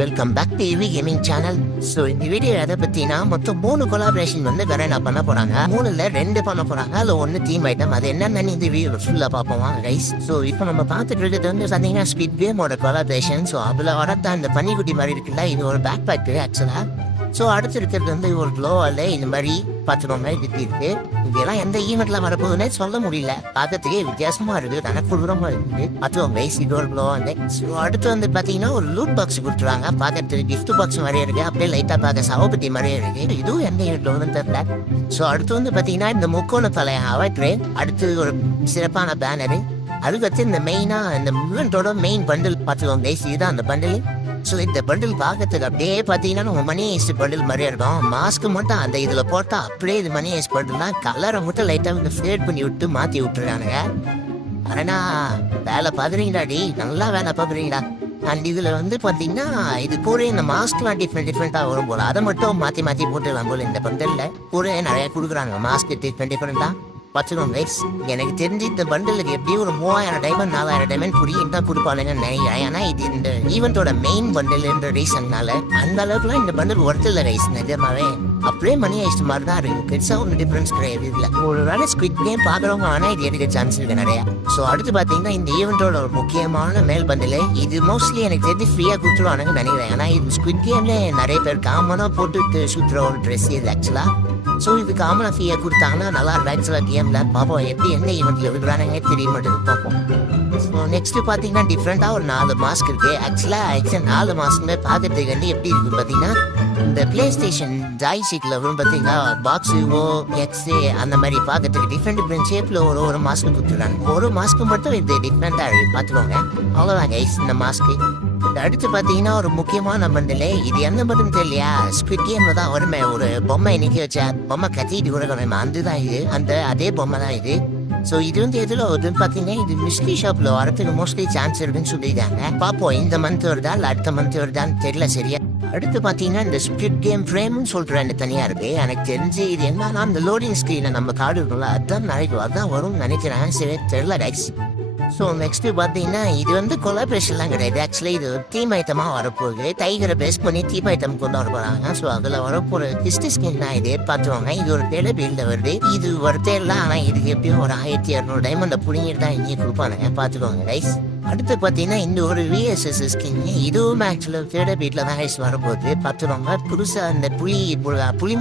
Welcome back to EV gaming channel. So இந்த video எதை பற்றினா மொத்தம் 3 கொலாபரேஷன் வந்து கரேனா பண்ண போகிறாங்க. 3ல் 2 பண்ண போகிறாங்க. அதில் 1 தீம் ஐட்டம். அது என்னென்னு இந்த வீடியோ ஃபுல்லாக பார்ப்போம் கைஸ். ஸோ இப்போ நம்ம பார்த்துட்டு இருக்கிறது வந்து பார்த்தீங்கன்னா ஸ்குவிட் கேமோட கொலாபரேஷன். ஸோ அதில் வரத்தான் இந்த பனிக்குட்டி மாதிரி இருக்குல்ல, இது ஒரு பேக் பேக்கு ஆக்சுவலாக. ஸோ அடுத்து இருக்கிறது வந்து ஒரு க்ளோவால் இந்த மாதிரி பார்த்துக்கோங்க. இது இருக்கு. இதெல்லாம் எந்த ஈவெண்ட்ல வரப்போகுதுன்னே சொல்ல முடியல. பார்க்கறதுக்கே வித்தியாசமா இருக்குது, தனக்குறமா இருக்குது. அதுவும் வைஸ் இது ஒரு க்ளோ வந்து. ஸோ அடுத்து வந்து பார்த்தீங்கன்னா ஒரு லூட் பாக்ஸ் கொடுத்துருவாங்க. பார்க்கறதுக்கு கிஃப்ட் பாக்ஸ் மாதிரியே இருக்கு. அப்படியே லைட்டாக பார்க்க சவப்பட்டி மாதிரியே இருக்கு. இதுவும் எந்த ஈவெண்ட்ல தெரியல. ஸோ அடுத்து வந்து பார்த்தீங்கன்னா இந்த முக்கோண தலையை அவாய்ட்ரே. அடுத்து ஒரு சிறப்பான பேனரு. அதுக்கடுத்து இந்த மெயினாக இந்த ஈவெண்ட்டோட மெயின் பண்டில் பார்த்துக்கோங்க வைஸ். இதுதான் அந்த பண்டில். ஸோ இந்த பண்டில் பார்க்கறதுக்கு அப்படியே பார்த்தீங்கன்னா நம்ம மணி ஹேஸ்ட் பண்டில் மாதிரியே இருக்கும். மாஸ்க் மட்டும் அந்த இதில் போட்டால் அப்படியே இது மணி ஹேஸ்ட் பண்டில்னா கலரை மட்டும் லைட்டாக ஃபேட் பண்ணி விட்டு மாற்றி விட்டுறானுங்க. ஆனால் வேலை பார்க்குறீங்களாடி, நல்லா வேலை பார்க்குறீங்களா. அண்ட் இதில் வந்து பார்த்தீங்கன்னா இது கூட இந்த மாஸ்க்லாம் டிஃப்ரெண்ட்டாக வரும் போல். அதை மட்டும் மாற்றி போட்டுடலாம் போல். இந்த பண்டலில் கூட நிறையா கொடுக்குறாங்க மாஸ்க் டிஃப்ரெண்ட்டாக பார்த்துக்கோங்க கைஸ். எனக்கு தெரிஞ்சு இந்த பண்டலுக்கு எப்படியும் ஒரு 3000 டைமண்ட் 4000 டைமண்ட் புரியும் தான் கொடுப்பாளுங்கன்னு நினைக்கிறேன். ஏன்னா இது இந்த ஈவெண்ட்டோட மெயின் பண்டல்ன்ற ரீசன்னால அந்த அளவுக்குலாம் இந்த பண்டல் ஒர்த்து இல்லை கைஸ். நிஜமாவே அப்படியே மணி ஆயிடுச்சு மாதிரி தான் இருக்கு. பெருசாக ஒன்றும் டிஃப்ரென்ஸ் கிடையாது. இல்லை ஒரு வேலை ஸ்குவிட் கேம் பார்க்குறவங்க ஆனால் இது எடுக்க சான்ஸ் இருக்கு நிறையா. ஸோ அடுத்து பார்த்தீங்கன்னா இந்த ஈவெண்ட்டோட ஒரு முக்கியமான மேல் பண்டல். இது மோஸ்ட்லி எனக்கு தெரிஞ்சு ஃப்ரீயாக கொடுத்துருவானுங்கன்னு நினைக்கிறேன். ஏன்னா இது ஸ்குவிட் கேம்ல நிறைய பேர் காமனாக போட்டுட்டு சுற்றுற ஒரு ட்ரெஸ் இது ஆக்சுவலாக. ஸோ இது காமனாக ஃப்ரீயாக கொடுத்தாங்கன்னா நல்லா இருக்கும் ஆக்சுவலாக கேமில். பார்ப்போம் எப்படி எந்த ஈவெண்ட்டில் விடுறானுங்க தெரிய மாட்டேது, பார்ப்போம். ஸோ நெக்ஸ்ட்டு பார்த்தீங்கன்னா டிஃப்ரெண்ட்டாக ஒரு 4 மாஸ்க் இருக்குது. ஆக்சுவலாக 4 மாஸ்க்குமே பார்க்கறதுக்கு வந்து எப்படி இருக்குது பார்த்தீங்கன்னா இந்த பிளே ஸ்டேஷன் ஜாய்ஸ்டிக்கில் வரும் பார்த்தீங்கன்னா பாக்ஸு எக்ஸு அந்த மாதிரி பார்க்கறதுக்கு டிஃப்ரெண்ட் ஷேப்பில் ஒரு மாஸ்க்கு கொடுத்துருக்காங்க. ஒரு மாஸ்க்கு மட்டும் இது டிஃப்ரெண்ட்டாக இருக்குது, பார்த்துக்கோங்க. அவ்வளோதான் கைஸ் இந்த மாஸ்க்கு. அடுத்து பார்த்தீங்கன்னா ஒரு முக்கியமான பண்டில். இது என்ன பண்றது தெரியலையா, ஸ்குவிட் கேம்ல தான் வருமே ஒரு பொம்மை இன்னைக்கு வச்ச பொம்மை கத்திட்டு கூட அதுதான் இது. அதே பொம்மை தான் இது. ஸோ இது வந்து எதில் வருதுன்னு பார்த்தீங்கன்னா இது மிஸ்ட்ரி ஷாப்பில் வரதுக்கு மோஸ்ட்லி சான்ஸ் இருக்குன்னு சொல்லியிருக்காங்க. பார்ப்போம் இந்த மந்த் வருதா இல்லை அடுத்த மந்த் வருதான்னு தெரியல சரியா. அடுத்து பார்த்தீங்கன்னா இந்த ஸ்குவிட் கேம் ஃப்ரேம்னு சொல்கிற ரெண்டு தனியாக இருக்குது. எனக்கு தெரிஞ்சு இது என்னன்னா இந்த லோடிங் ஸ்க்ரீனை நம்ம கார்டு இருக்கும்ல அதுதான் நினைக்கும், அதுதான் வரும்னு நினைக்கிறேன். சரி தெரியல ரைஸ். ஸோ நெக்ஸ்ட்டு பார்த்தீங்கன்னா இது வந்து கொலாபரேஷன்லாம் கிடையாது. ஆக்சுவலி இது ஒரு தீம் ஐட்டமாக வரப்போகுது. டைகரை பேஸ் பண்ணி தீம் ஐட்டம் கொண்டு வர போகிறாங்க. ஸோ அதில் வரப்போகிற கிஸ்ட் ஸ்கின் தான் இது, பார்த்துவாங்க. இது ஒரு டெய்லர் பில்டில் வருது. இது ஒரு தேடலாம், ஆனால் இதுக்கு எப்படியும் ஒரு 1200 டைமண்டை பிடிங்கிட்டு தான் இங்கே கொடுப்பானுங்க, பார்த்துக்கோங்க ரைஸ். அடுத்து பார்த்தீங்கன்னா இந்த ஒரு VSS ஸ்கின். இதுவும் ஆக்சுவலாக தேர்ட் பீட்டில் தான் ரைஸ் வரப்போகுது, பார்த்துருவாங்க. புதுசாக அந்த புளி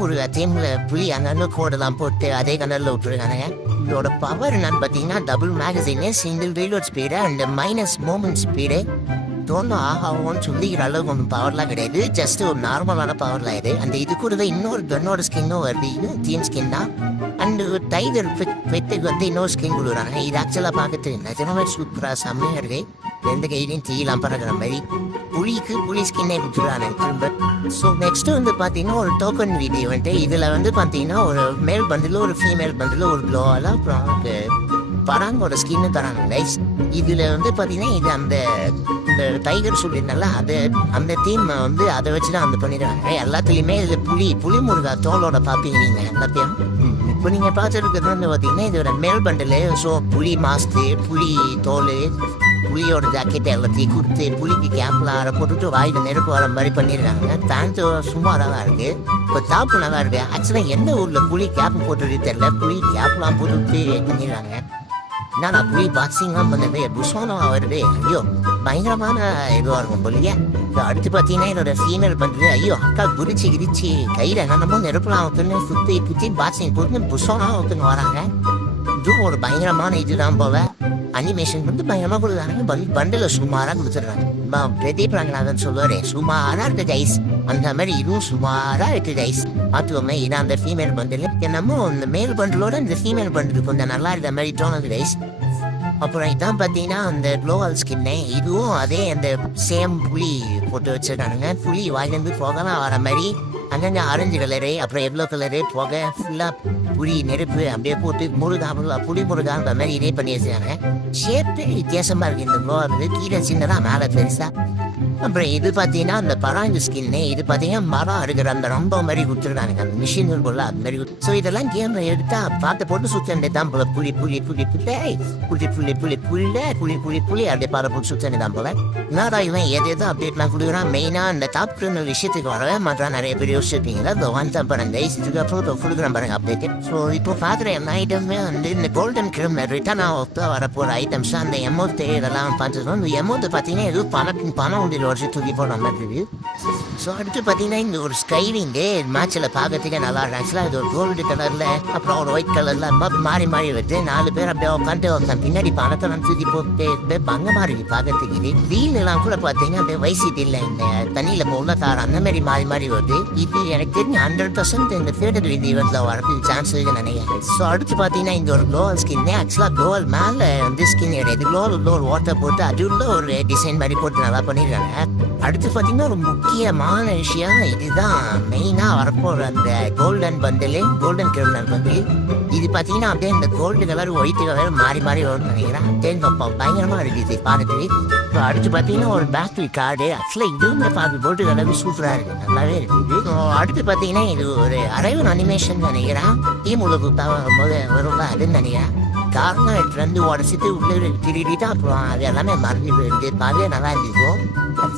முருகா தேமில் புளி அங்கங்கே கோடெல்லாம் போட்டு அதே கலரில் விட்டுருக்காங்க. இதோட பவர் என்னன்னு பார்த்தீங்கன்னா double magazine, single reload speed and minus moment speed. தோணும் ஆகாவோன்னு சொல்லிக்கிற அளவுக்கு ஒன்றும் பவர்லாம் கிடையாது, ஜஸ்ட் ஒரு நார்மலான பவர்லாம் இது. அந்த இது கூட தான் இன்னொரு கன்னோட ஸ்கின்னும் வருது. இது தீம் ஸ்கின் தான். அண்டு டைகர் பெட்டுக்கு வந்து இன்னொரு ஸ்கின் கொடுக்குறாங்க. இது ஆக்சுவலாக பார்க்கறதுக்கு நிஜமாவே சூப்பராக செம்மையாக இருக்கு. எந்த கையிலையும் தீயெல்லாம் பறக்கிற மாதிரி புளி ஸ்கின்னே கொடுத்துருவாங்க திரும்ப. ஸோ நெக்ஸ்ட் வந்து பார்த்தீங்கன்னா ஒரு டோக்கன் வீடியோ வந்துட்டு. இதில் வந்து பார்த்தீங்கன்னா ஒரு மேல் பண்டில் ஒரு ஃபீமேல் பண்டில் ஒரு க்ளோவால் அப்புறம் பராங்கோட ஸ்கின்னு தராங்க லைஸ். இதில் வந்து பார்த்தீங்கன்னா இது இந்த டைகர் சொல்லியிருந்தால அந்த தீம் வந்து அதை வச்சு தான் வந்து பண்ணிடுறாங்க எல்லாத்துலேயுமே. இதில் புளி முருகா தோலோட பார்ப்பீங்க நீங்கள் எல்லாத்தையும். இப்போ நீங்கள் பார்த்துருக்கிறது வந்து பார்த்தீங்கன்னா இதோட மேல் பண்டில். ஸோ புளி மாஸ்க்கு, புளி தோல், புளியோட ஜாக்கெட் எல்லாத்தையும் கொடுத்து புளிக்கு கேப்லாம் அரை போட்டுட்டு வாயில் நெருப்பு வர மாதிரி பண்ணிடுறாங்க. பேண்ட் சும்மாராக தான் இருக்குது. இப்போ டாப்பு நல்லா இருக்கு. ஆக்சுவலாக எந்த ஊரில் புளி கேப் போட்டுட்டு தெரியல, புளி கேப்லாம் போட்டுட்டு பண்ணிடுறாங்க. என்னன்னா புளி பாக்ஸிங்லாம் பண்ணது புஷ்வானம் வருது. ஐயோ பயங்கரமான இதுவாக இருக்கும் போலியே. அடுத்து பார்த்தீங்கன்னா என்னோட ஃபீமேல் பண்ணுறது. ஐயோ அக்கா கிரிச்சு கையில் என்னென்னமோ நெருப்புலாம் ஊற்றுன்னு சுற்றி பாக்ஸிங் போட்டு புஷ்வானம் ஊற்றுன்னு வராங்க. இதுவும் ஒரு பயங்கரமான இதுதான் போல. அனிமேஷன் வந்து பயங்கரமாக கொடுக்குறாங்க. பண்டில் சுமாராக கொடுத்துட்றாங்க. பிரதீப் ரங்கநாதன் சொல்லுவார் சுமாராக இருக்குது கைஸ். அந்த மாதிரி இதுவும் சுமாராக இருக்குது கைஸ், பார்த்துக்கோங்க. இதான் அந்த ஃபீமேல் பண்டில். என்னமோ இந்த மேல் பண்டிலோட இந்த ஃபீமேல் பண்டில் கொஞ்சம் நல்லா இருக்க மாதிரி தோணுது கைஸ். அப்புறம் இதான் பார்த்தீங்கன்னா அந்த க்ளோவால் ஸ்கின்னு. இதுவும் அதே அந்த சேம் புளி போட்டு வச்சுருக்கானுங்க. புளி வாயிலேருந்து போகலாம் வர மாதிரி அங்கங்கே ஆரஞ்சு கலரு அப்புறம் எல்லோ கலரு போக ஃபுல்லாக புளி நெருப்பு அப்படியே போட்டு புளி முருகான்ற மாதிரி இதே பண்ணி வச்சுருக்காங்க. ஷேப்பு வித்தியாசமாக இருக்குது. இந்த க்ளோவால் கீழே சின்னதாக மேலே பெருசாக அப்புறம் இது பார்த்தீங்கன்னா அந்த பராங்கு ஸ்கின்னு இது பார்த்தீங்கன்னா மரம் இருக்கிற அந்த ரொம்ப மாதிரி கொடுத்துருக்காங்க அந்த மிஷின் இருக்கும்ல அது மாதிரி. ஸோ இதெல்லாம் கேம் எடுத்தா பார்த்து போட்டு சுற்றி தான் போல புளி புளி புளி புள்ளை புளி புளி புளி புள்ள புளி புளி புளி அப்படியே பாட போட்டு சுற்றி தான் போல. என்னடா இவன் எது அப்டேட்லாம் கொடுக்குறான். மெயினாக அந்த டாப் கிரிமினல் விஷயத்துக்கு வரவே மாட்டான். நிறைய பேர் யோசிச்சிருப்பீங்களா இந்த ஒன் தான் பாருங்க இதுக்கப்புறம் கொடுக்குறேன் பாருங்க அப்டேட். ஸோ இப்போ பார்க்குற எல்லா ஐட்டமே வந்து இந்த கோல்டன் கிரிமினல் ரிட்டர்ன் ஆக வரப்போகிற ஐட்டம்ஸ் அந்த எமௌண்ட் இதெல்லாம் பார்த்துருக்கோம். இந்த எமௌண்ட் பார்த்தீங்கன்னா எதுவும் பணம் உண்டியில் வச்சு தூக்கி போடுற மாதிரி. ஸோ அடுத்து பார்த்தீங்கன்னா இந்த ஒரு ஸ்கைவிங்கு மேட்சில் பார்க்கறதுக்கே நல்லா இருக்கு. ஆக்சுவலாக இது ஒரு கோல்டு கலரில் அப்புறம் ஒரு ஒயிட் கலரில் மாறி மாறி வருது. 4 பேர் அப்படியே உட்காந்து பின்னாடி பணத்தை வந்து தூக்கி போட்டு பங்க மாறி பார்க்கறதுக்கு. வீல் எல்லாம் கூட பார்த்தீங்கன்னா அப்படியே வைசிட்டு இல்லை இந்த தண்ணியில் உள்ள கார் அந்த மாதிரி மாறி மாறி வருது. இது எனக்கு தெரிஞ்சு 100% இந்த தியேட்டர் ஈவெண்ட்ல வரதுக்கு சான்ஸ் இருக்குன்னு நினைக்கிறேன். ஸோ அடுத்து பார்த்தீங்கன்னா இந்த ஒரு க்ளோவல் ஸ்கின் ஆக்சுவலாக க்ளோவல் மேலே வந்து ஸ்கின் கிடையாது. க்ளோவல் உள்ள ஒரு வாட்டர் போட்டு அது உள்ள ஒரு டிசைன் மாதிரி போட்டு நல்லா பண்ணிடுறாங்க. அடுத்து பார்த்தீங்கன்னா ஒரு முக்கியமான விஷயம் இதுதான் மெயினாக வரப்போகிற அந்த golden bundle golden criminal bundle. இது பார்த்தீங்கன்னா அப்படியே இந்த கோல்டு கலர் ஒயிட் கலர் மாறி மாறி வரும்னு நினைக்கிறேன். தேங்கப்பா பயங்கரமாக இருக்குது பார்த்துட்டு. ஸோ அடுத்து பார்த்தீங்கன்னா ஒரு பேட்டரி கார்டு ஆக்சுவலாக இதுவுமே பார்த்து கோல்டு கலர் சூப்பராக இருக்குது நல்லாவே இருக்குது. ஸோ அடுத்து பார்த்தீங்கன்னா இது ஒரு அரைவன் அனிமேஷன் நினைக்கிறேன். டீம் உலகு வரும்ல அதுன்னு நினைக்கிறேன். காரணம் எடுத்து வந்து உடச்சிட்டு உள்ளே திருடிட்டு அப்புறம் அது எல்லாமே மறந்து போயிடுது. பார்க்கவே நல்லா இருந்துக்கும்.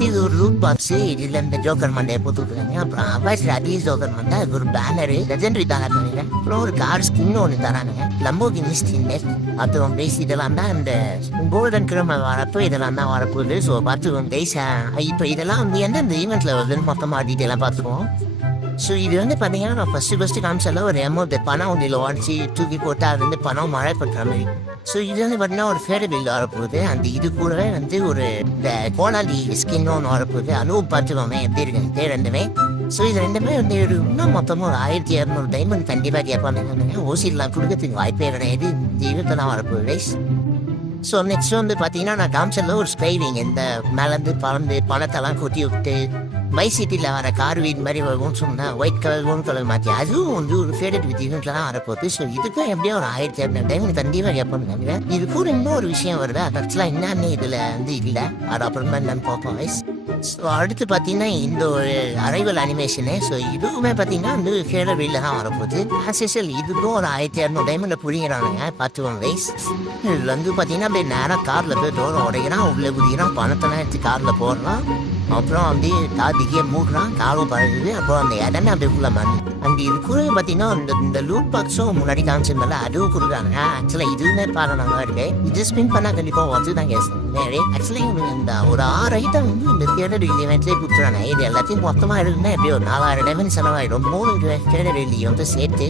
இது ஒரு ரூட் பாக்ஸு இதில் இந்த ஜோக்கர் மண்டையை போட்டுருக்காங்க. அப்புறம் அவாய்ஸ் அதே ஜோக்கர் மண்டை அது ஒரு பேனரு லெஜெண்டரி தராங்க நினைக்கிறேன். அப்புறம் ஒரு கார் ஸ்கின்னு ஒன்று தரானுங்க லம்போகினி ஸ்கின்னு. அப்புறம் பேசி இதெல்லாம் தான் இந்த கோல்டன் கிரிமினல் வரப்போ இதெல்லாம் தான் வரப்போகுது. ஸோ பார்த்துக்கோங்க கைஸ். இப்போ இதெல்லாம் வந்து எந்தெந்த ஈவெண்ட்டில் வருதுன்னு மொத்தமாக டீட்டெயிலாக பார்த்துக்குவோம். ஸோ இது வந்து பார்த்தீங்கன்னா நான் ஃபஸ்ட்டு காமிச்சல ஒரு அமௌண்ட் பணம் ஒன்றில் உடச்சி தூக்கி போட்டு அது வந்து பணம் மழை கொட்டுற மாதிரி. ஸோ இது வந்து பார்த்தீங்கன்னா ஒரு ஃபேர் பில் வரப்போகுது. அந்த இது கூடவே வந்து ஒரு இந்த கோனாலி ஸ்கின்னு ஒன்று வரப்போகுது. அதுவும் பார்த்துக்கோங்க எப்படி இருக்குன்னு ரெண்டுமே. ஸோ இது ரெண்டுமே வந்து இன்னும் மொத்தமாக ஒரு 1200 டைமண்ட் கண்டிப்பாக கேட்பாங்க. ஓசிலாம் கொடுக்கறதுக்கு வாய்ப்பே கிடையாது. இந்த இருபத்தெல்லாம் வரப்போகுது. ஸோ நெக்ஸ்ட் வந்து பார்த்தீங்கன்னா நான் காமிச்சல ஒரு ஸ்கைவிங் இந்த மேலேருந்து பறந்து பணத்தெல்லாம் கொட்டி விட்டு வைசிட்டியில் வர கார் வீடு மாதிரி வரும்னு சொன்னால் ஒயிட் கலர் ஒன் கலர் மாற்றி அதுவும் வந்து ஒரு ஃபேவரட் வித் ஈவெண்ட்லாம் வரப்போகுது. ஸோ இதுக்கும் எப்படியும் ஒரு 1200 டைமண்ட் கண்டிப்பாக கேட்பாங்க. இது கூட இன்னொரு விஷயம் வருது. அது ஆக்சுவலாக என்னன்னு இதில் வந்து இல்லை. அது அப்புறம் தான் என்னன்னு பார்ப்போம் வைஸ். ஸோ அடுத்து பார்த்தீங்கன்னா இந்த ஒரு அரைவல் அனிமேஷனு. ஸோ இதுவுமே பார்த்தீங்கன்னா வந்து ஃபேவரட் வீட்டில் தான் வரப்போகுது. ஆஸ்யூஷுவல் இதுக்கும் ஒரு 1200 டைமண்டில் புரிகிறானுங்க பார்த்துக்கோங்க வைஸ். இதில் வந்து பார்த்தீங்கன்னா அப்படியே நேராக காரில் போய் டோரை உடைக்கிறான் உள்ளே குதிக்கிறான் பணத்தெல்லாம் எடுத்து காரில் போடுறான். அப்புறம் வந்து தாதிக்கே மூடுறான் காரும் பழகுது. அப்புறம் அந்த இடமே அப்படியே ஃபுல்லாக மாறி அந்த இது கூட பார்த்தீங்கன்னா இந்த லூட் பாக்ஸும் முன்னாடி காமிச்சிருந்தால அதுவும் கொடுக்குறாங்க. ஆக்சுவலாக இதுவுமே பாரு நல்லா இருக்கு. இது ஸ்பின் பண்ணால் கண்டிப்பாக வந்து தான் கேட்குறேன். ஆக்சுவலி இந்த ஒரு 6 ஐட்டம் வந்து இந்த தியேட்டர் ஈவெண்ட்லேயே கொடுத்துறாங்க. இது எல்லாத்தையும் மொத்தமாக இருக்குன்னா எப்படி ஒரு 4000 டைமண்ட் செலவாயிடும். 3 தியேட்டர் வந்து சேர்த்து.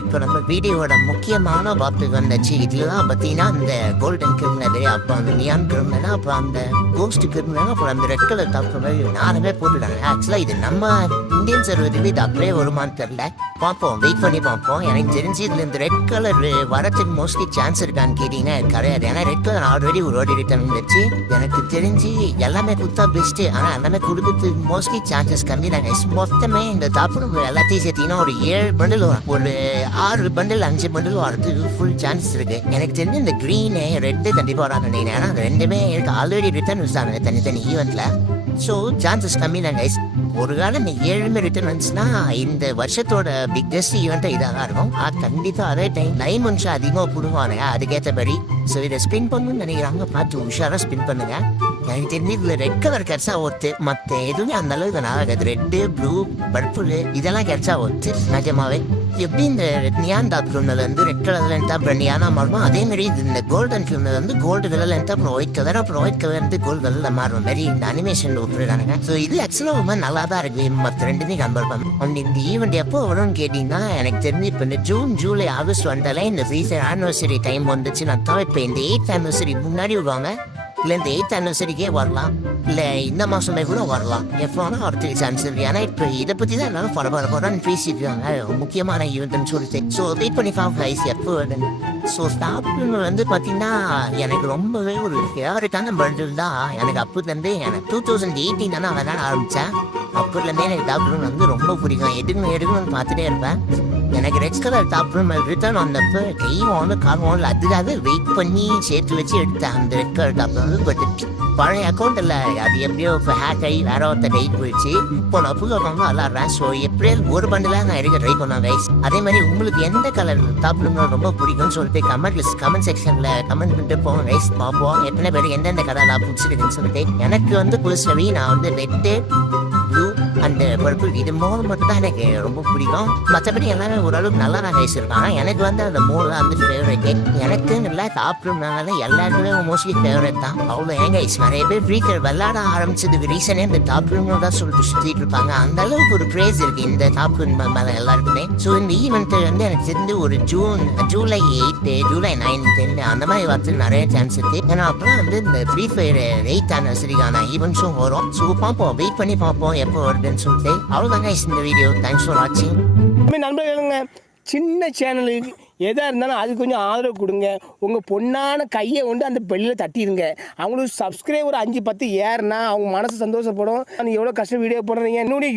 இப்போ நம்ம வீடியோட முக்கியமான பாட்டுக்கு வந்துச்சு. இதில் தான் பார்த்தீங்கன்னா இந்த கோல்டன் கிரிமினல் அப்புறம் அந்த நியான் கிரிமினல் அப்புறம் அந்த கோஸ்ட் கிரிமினல் அப்புறம் அந்த ரெட் கலர் டாக்டர் மாதிரி 4 பேர் போட்டுருக்காங்க. ஆக்சுவலாக இது நம்ம இந்தியன் சர்வருக்கு இது அப்படியே வருமானு தெரியல. பார்ப்போம் வெயிட் பண்ணி பார்ப்போம். எனக்கு தெரிஞ்சு இதில் இந்த ரெட் கலர் வரத்துக்கு மோஸ்ட்லி சான்ஸ் இருக்கான்னு கேட்டிங்கன்னா கிடையாது. ஏன்னா ரெட் கலர் ஆல்ரெடி ஒரு வாட்டி ரிட்டர்ன் வந்துச்சு. எனக்கு தெரிஞ்சு எல்லாமே கொடுத்தா பெஸ்ட்டு. ஆனால் எல்லாமே கொடுக்கறதுக்கு மோஸ்ட்லி சான்சஸ் கம்மி தாங்க. மொத்தமே இந்த டாப்பு எல்லாத்தையும் சேர்த்திங்கன்னா ஒரு 7 பண்டில் ஒரு 6 பண்டில் 5 பண்டில் வரதுக்கு ஃபுல் சான்ஸ் இருக்கு. எனக்கு தெரிஞ்சு இந்த க்ரீனு ரெட்டு கண்டிப்பாக வராங்க நினைக்கிறேன். ஏன்னா அந்த ரெண்டுமே எனக்கு ஆல்ரெடி ரிட்டர்ன் வச்சாங்க தனித்தனி ஈவெண்ட்ல. ஸோ சான்சஸ் கம்மி தான் கைஸ். ஒரு காலம் இந்த 7 ரிட்டர்ன் வந்துச்சுன்னா இந்த வருஷத்தோட பிக்கஸ்ட் ஈவெண்ட்டாக இதாக தான் இருக்கும். கண்டிப்பாக அதே டைம் டைமண்ட்ஸ் அதிகமாக கொடுவாங்க அதுக்கேற்றபடி. ஸோ இதை ஸ்பின் பண்ணணும்னு நினைக்கிறாங்க. பார்த்து உஷாராக ஸ்பின் பண்ணுங்க. எனக்கு தெரிஞ்சு இதில் ரெட் கலர் கிடைச்சா ஒத்து. மற்ற எதுவுமே அந்த அளவுக்கு நல்லா இருக்காது. ரெட்டு ப்ளூ பர்பிள் இதெல்லாம் கிடைச்சா ஒத்து நிஜமாவே. எப்படி இந்த நியான் டாப் கிரிமினல் வந்து ரெட் கலர்ல இருந்தா அப்புறம் நியானா மாறும். அதே மாதிரி இந்த கோல்டன் கிரிமினல் வந்து கோல்டு கலர்ல இருந்தா அப்புறம் ஒயிட் கலர் அப்புறம் ஒயிட் கலர் இருந்து கோல்டு கலர்ல மாறும் மாதிரி இந்த அனிமேஷன் விட்டுருக்காங்க. ஸோ இது ஆக்சுவலாக ரொம்ப நல்லா தான் இருக்கு. மற்ற ரெண்டுமே கம்பேர் பண்ண இந்த ஈவெண்ட் எப்போ வரும்னு கேட்டீங்கன்னா எனக்கு தெரிஞ்சு இப்போ இந்த ஜூன் ஜூலை ஆகஸ்ட் வந்தாலே இந்த ரீசன் ஆனிவர்சரி டைம் வந்துச்சு. நான் தான் இப்போ இந்த 8th ஆனிவர்சரி முன்னாடி வருவாங்க. இல்லை இந்த 8th ஆனிவர்சரிக்கே வரலாம். இல்லை இந்த மாதமே கூட வரலாம். எப்போனா வரத்துக்கு சான்ஸ் இருக்கு. ஏன்னா இப்போ இதை பற்றி தான் எல்லாரும் பரபரப்பான்னு பேசிட்டுருக்காங்க. முக்கியமான ஈவெண்ட்னு சொல்லிட்டு. ஸோ வெயிட் பண்ணி கைஸ் எப்போ வருதுன்னு. ஸோ ஸ்டாப்னு வந்து பார்த்தீங்கன்னா எனக்கு ரொம்பவே ஒரு ஃபேவரட்டான பண்டில் தான். எனக்கு அப்போதுலேருந்து எனக்கு 2018 தானே விளையாட ஆரம்பித்தேன். அப்போதுலேருந்தே எனக்கு டாக்டர் வந்து ரொம்ப பிடிக்கும். எடுக்கணும்னு பார்த்துட்டே இருப்பேன். எனக்கு ரெட் கலர் டாப் ரிட்டர்ன் வந்தப்ப கையும் ஒன்று காலம் ஒன்று அதுக்காக வெயிட் பண்ணி சேர்த்து வச்சு எடுத்தேன் அந்த ரெட் கலர் டாப் வந்து. பட் பழைய அக்கௌண்ட் இல்லை, அது எப்படியோ இப்போ ஹேக் ஆகி வேற ஒருத்தர் டேட் போயிடுச்சு. இப்போ நான் புது அக்கௌண்ட் விளாட்றேன். ஸோ ஏப்ரல் ஒரு பண்டிலாக நான் எடுக்க ட்ரை பண்ணேன் கைஸ். அதே மாதிரி உங்களுக்கு எந்த கலர் டாப் ரொம்ப பிடிக்கும்னு சொல்லிட்டு கமெண்ட் செக்ஷன்ல கமெண்ட் பண்ணிட்டு போவோம் கைஸ். பார்ப்போம் எத்தனை பேர் எந்தெந்த கலர் நான் பிடிச்சிருக்குன்னு சொல்லிட்டு. எனக்கு வந்து புதுசாகவே நான் வந்து ரெட்டு, ப்ளூ அண்ட் பர்பிள் இது மூணு மட்டும் தான் எனக்கு ரொம்ப பிடிக்கும். மற்றபடி எல்லாமே ஓரளவுக்கு நல்லா தான் கைசிருக்காங்க. எனக்கு வந்து அந்த மூணு தான் வந்து ஃபேவரேட்டு. எனக்குன்னு இல்லை டாப்னால எல்லாருக்குமே மோஸ்ட்லி ஃபேவரட் தான். அவ்வளோ ஏன் கைஸ் நிறைய பேர் ஃப்ரீ ஃபயர் விளையாட ஆரம்பிச்சதுக்கு ரீசனே இந்த டாப் தான் சொல்லிட்டு சுற்றிட்டு இருப்பாங்க. அந்த அளவுக்கு ஒரு கிரேஸ் இருக்கு இந்த டாப் மேலே எல்லாருக்குமே. ஸோ இந்த ஈவெண்ட் வந்து எனக்கு தெரிஞ்சு ஒரு ஜூலை 8, ஜூலை 9, 10 அந்த மாதிரி வரதுக்கு நிறைய சான்ஸ் இருக்கு. ஏன்னா அப்புறம் வந்து இந்த ஃப்ரீ ஃபயர் 8th anniversary-க்கான ஈவெண்ட்ஸும் வரும். ஸோ பார்ப்போம், வெயிட் பண்ணி பார்ப்போம் எப்போ வருதுன்னு சொல்லிட்டு. அவ்வளோதாங்க இந்த வீடியோ. தேங்க்ஸ் ஃபார் வாட்சிங். நண்பர்களுங்க, சின்ன சேனலுக்கு எதாக இருந்தாலும் அது கொஞ்சம் ஆதரவு கொடுங்க. உங்கள் பொண்ணான கையை கொண்டு அந்த பெல்லில் தட்டிடுங்க. அவங்களுக்கு சப்ஸ்கிரைபர் 5-10 ஏறுனா அவங்க மனசு சந்தோஷப்படும். எவ்வளோ கஷ்டம் வீடியோ போடுறீங்க. என்னுடைய